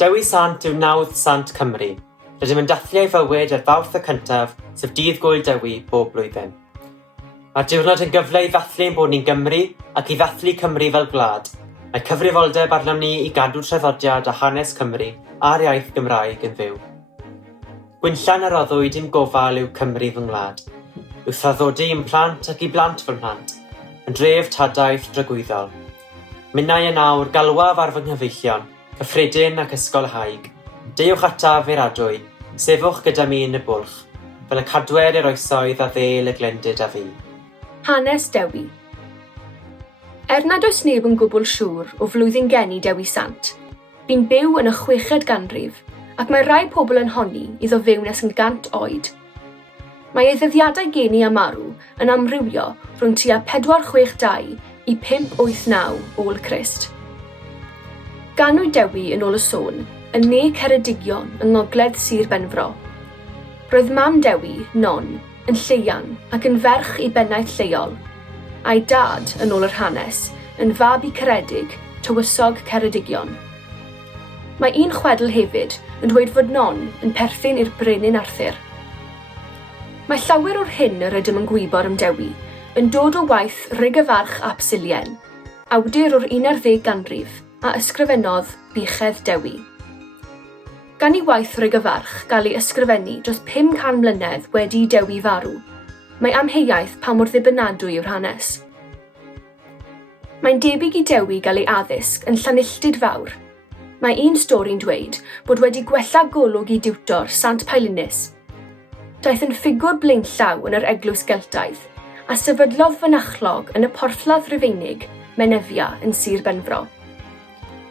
Dewi Sant yw nawdd Sant Cymru. Rydym yn dathlu ei fywyd ar Fawrth y cyntaf, sef Dydd Gŵyl Dewi bob blwyddyn. Mae'r diwrnod yn gyfle i ddathlu ein bod ni'n Gymru ac i ddathlu Cymru fel gwlad. Mae cyfrifoldeb arnom ni i gadw traddodiad a hanes Cymru a'r iaith Gymraeg yn fyw. Gwynllan a roddwyd i'n gofal yw Cymru fy ngwlad. Yw thraddodi i'n plant ac i blant fy mhlant, yn dref tadaeth dragwyddol. Minnau yn awr galwaf ar fy nghyfeillion, cyffredin ac ysgol haig. Deuwch ataf i'r adwy, sefwch gyda mi yn y bwlch, fel y cadwer yr oesoedd a ddel y glendid a fi. Hanes Dewi. Nad oes neb yn gwbl siŵr o flwyddyn geni Dewi Sant, bu'n byw yn y 6ed ganrif, ac mae rai pobl yn honni iddo fyw nes yn 100 oed. Mae ei ddyddiadau geni a marw yn amrywio rhwng tua 462 i 589 ôl Crist. Ganwyd Dewi yn ôl y sôn yn ne Ceredigion yng ngogledd Sir Benfro. Roedd mam Dewi, Non, yn lleian ac yn ferch i bennaeth lleol, a'i dad, yn ôl yr hanes, yn fab i Ceredig, tywysog Ceredigion. Mae un chwedl hefyd yn dweud fod Non yn perthyn i'r brenin Arthur. Mae llawer o'r hyn yr ydym yn gwybod am Dewi yn dod o waith Rygyfarch ap Silien, awdur o'r 11 ganrif a ysgrifennodd Buchedd Dewi. Gan i waith Rygyfarch gael ei ysgrifennu dros 500 mlynedd wedi i Dewi farw, mae amheuaeth pa mor ddibynadwy yw'r hanes. Mae'n debyg i Dewi gael ei addysg yn Llanilltyd Fawr. Mae un stori'n dweud bod wedi gwella golwg i diwtor Sant Paulinus. Daeth yn ffigwr blaenllaw yn yr eglwys Geltaidd a sefydlodd fynachlog yn y porthladd Rufeinig, Menefia yn Sir Benfro.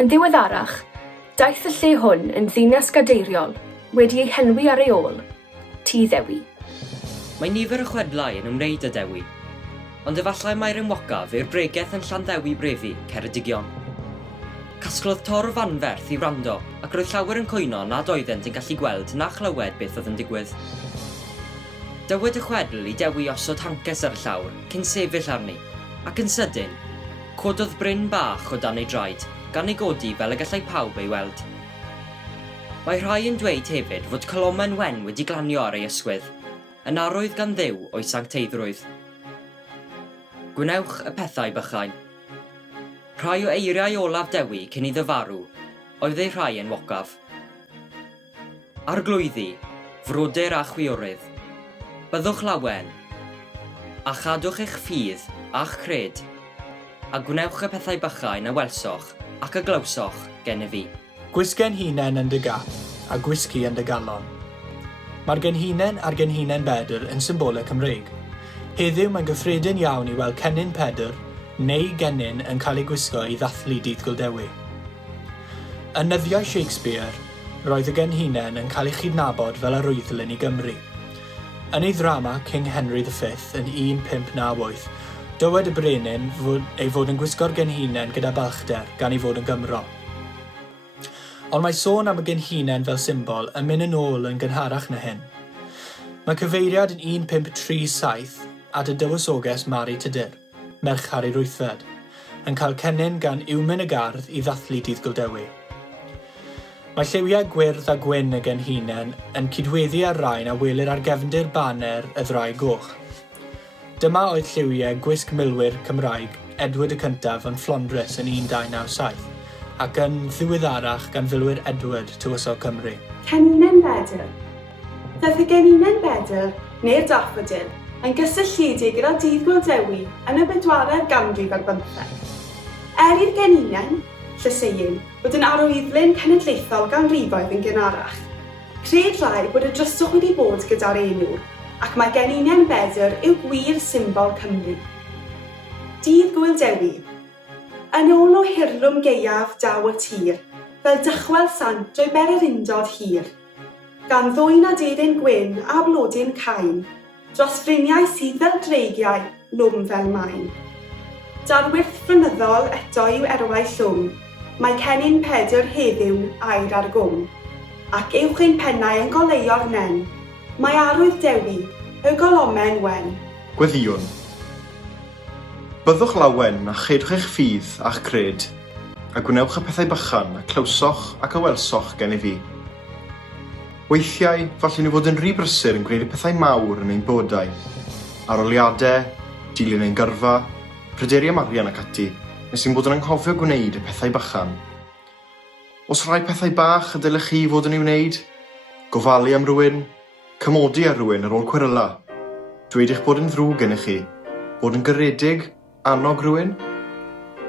Yn ddiweddarach, daeth y lle hwn yn ddinas gadeiriol wedi ei henwi ar ei ôl, Tŷ Dewi. Mae nifer y chwedlau yn ymwneud â Dewi, ond efallai mae'r enwocaf yw'r bregaeth yn Llandewi Brefi, Ceredigion. Casglodd tor fanferth i wrando ac roedd llawer yn cwyno nad oeddent yn gallu gweld na chlywed beth oedd yn digwydd. Dywed y chwedl i Dewi osod hancas ar y llawr cyn sefyll arni, ac yn sydyn, cododd bryn bach o dan ei draed gan ei godi fel y gallai pawb ei weld. Mae rhai yn dweud hefyd fod colomen wen wedi glanio ar ei ysgwydd, yn arwydd gan Dduw o'i sancteiddrwydd. Gwnewch y pethau bychain. Rhai o eiriau olaf Dewi cyn iddo farw oedd ei rhai enwocaf. Arglwyddi, frodyr a chwiorydd, byddwch lawen, a chadwch eich ffydd a'ch cred, a gwnewch y pethau bychain a welsoch ac y glywsoch gen i fi. Gwisgen hunain yn dy gap, a gwisgi yn dy galon. Mae'r genhinen a'r genhinen bedr yn symbolau Cymreig. Heddiw mae'n gyffredin iawn i weld cennin pedr neu gennin yn cael ei gwisgo i ddathlu Dydd Gŵyl Dewi. Yn nyddiau Shakespeare, roedd y genhinen yn cael ei chydnabod fel arwyddlyn i Gymru. Yn ei ddrama King Henry V yn 1598, dywed y brenin ei fod yn gwisgo'r genhinen gyda balchder gan ei fod yn Gymro. Ond mae sôn am y genhinen fel symbol yn mynd yn ôl yn gynharach na hyn. Mae cyfeiriad yn 1537 at y dywysoges Mari Tudur, merch Harri Rwythfed, yn cael cennin gan Ewmyn y Gardd i ddathlu Dydd Gŵyl Dewi. Mae lliwiau gwyrdd a gwyn y genhinen yn cydweddu ar rain a welir ar gefndir baner y ddraig goch. Dyma oedd lliwiau gwisg milwyr Cymraeg Edward y Cyntaf yn Fflondres yn 1297 ac yn ddiweddarach gan filwyr Edward tywysog Cymru. Ceninen bedr. Daeth y geninen bedr, neu'r daffodil, yn gysylltiedig gyda Dydd Gŵyl Dewi yn y 4eg ganrif ar 15. I'r geninen, Llyseuyn, bod yn arwyddlyn cenedlaethol ganrifoedd yn gynharach. Cred rai bod y drystwch wedi bod gyda'r enw, ac mae geninen bedr yw gwir symbol Cymru. Dydd Gŵyl Dewi. Yn ôl o hirlwm gaeaf daw y tir, fel dychwel sant drwy bererindod hir, gan ddwyn a dedyn gwyn a blodyn cain, dros ffriniau sydd fel dreigiau, lwm fel maen. Darwyrth flynyddol eto yw erwau llwm, mae cennin pedr heddiw air ar gwm, ac uwch ein pennau yn goleio'r nen, mae arwydd Dewi, y golomen wen. Gweddiwn. Byddwch lawen a chedwch eich ffydd a'ch cred, a gwnewch y pethau bychan a clywsoch ac ywelsoch gen i fi. Weithiau, falle ni fod yn rhy brysur yn gwneud y pethau mawr yn ein bodau, aroliadau, dilyn ein gyrfa, pryderu am arian ac ati, nes i'n bod yn anghofio gwneud y pethau bychan. Os rhai pethau bach y dylech chi fod yn ei wneud, gofalu am rhywun, cymodi ar rhywun ar ôl cweryla, dweud eich bod yn ddrwg gennych chi, bod yn gyredig, annog rhywun.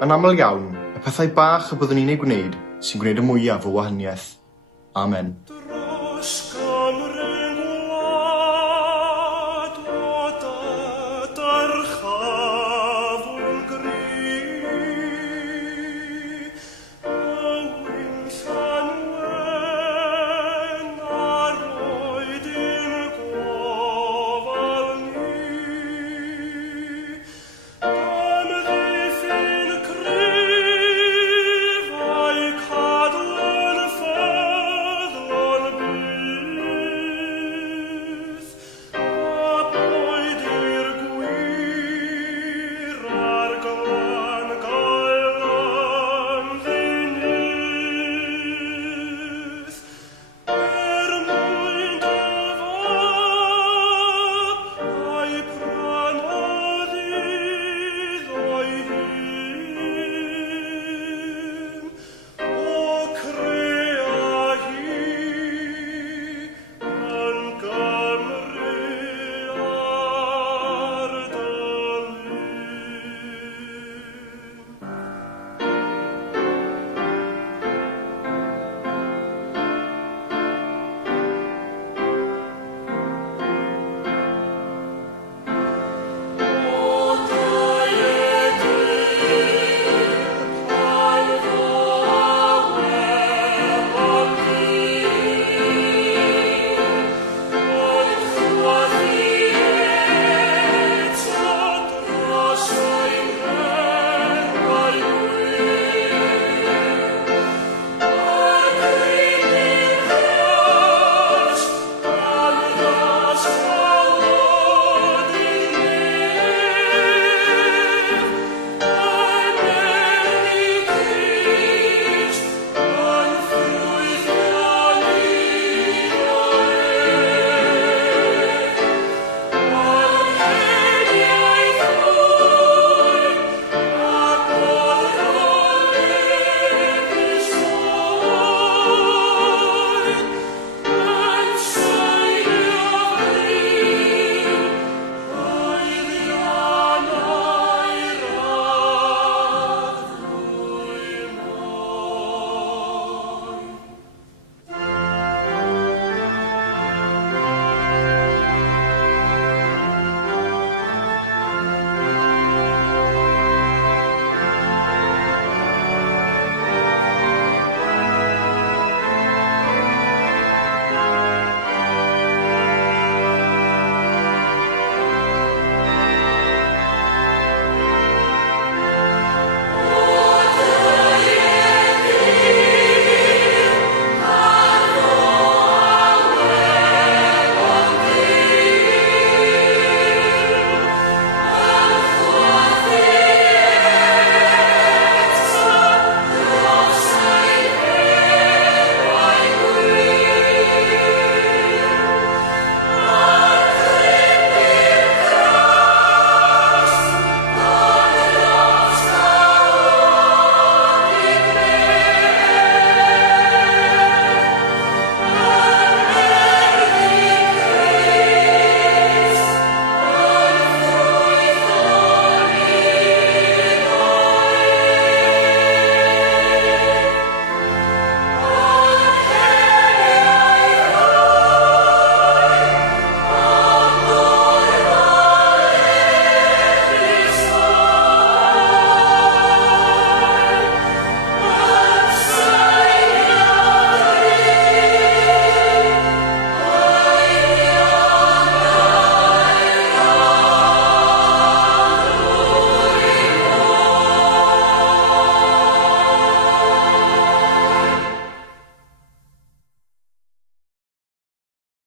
Yn aml iawn, y pethau bach y byddwn ni'n ei gwneud sy'n gwneud y mwyaf o wahaniaeth. Amen.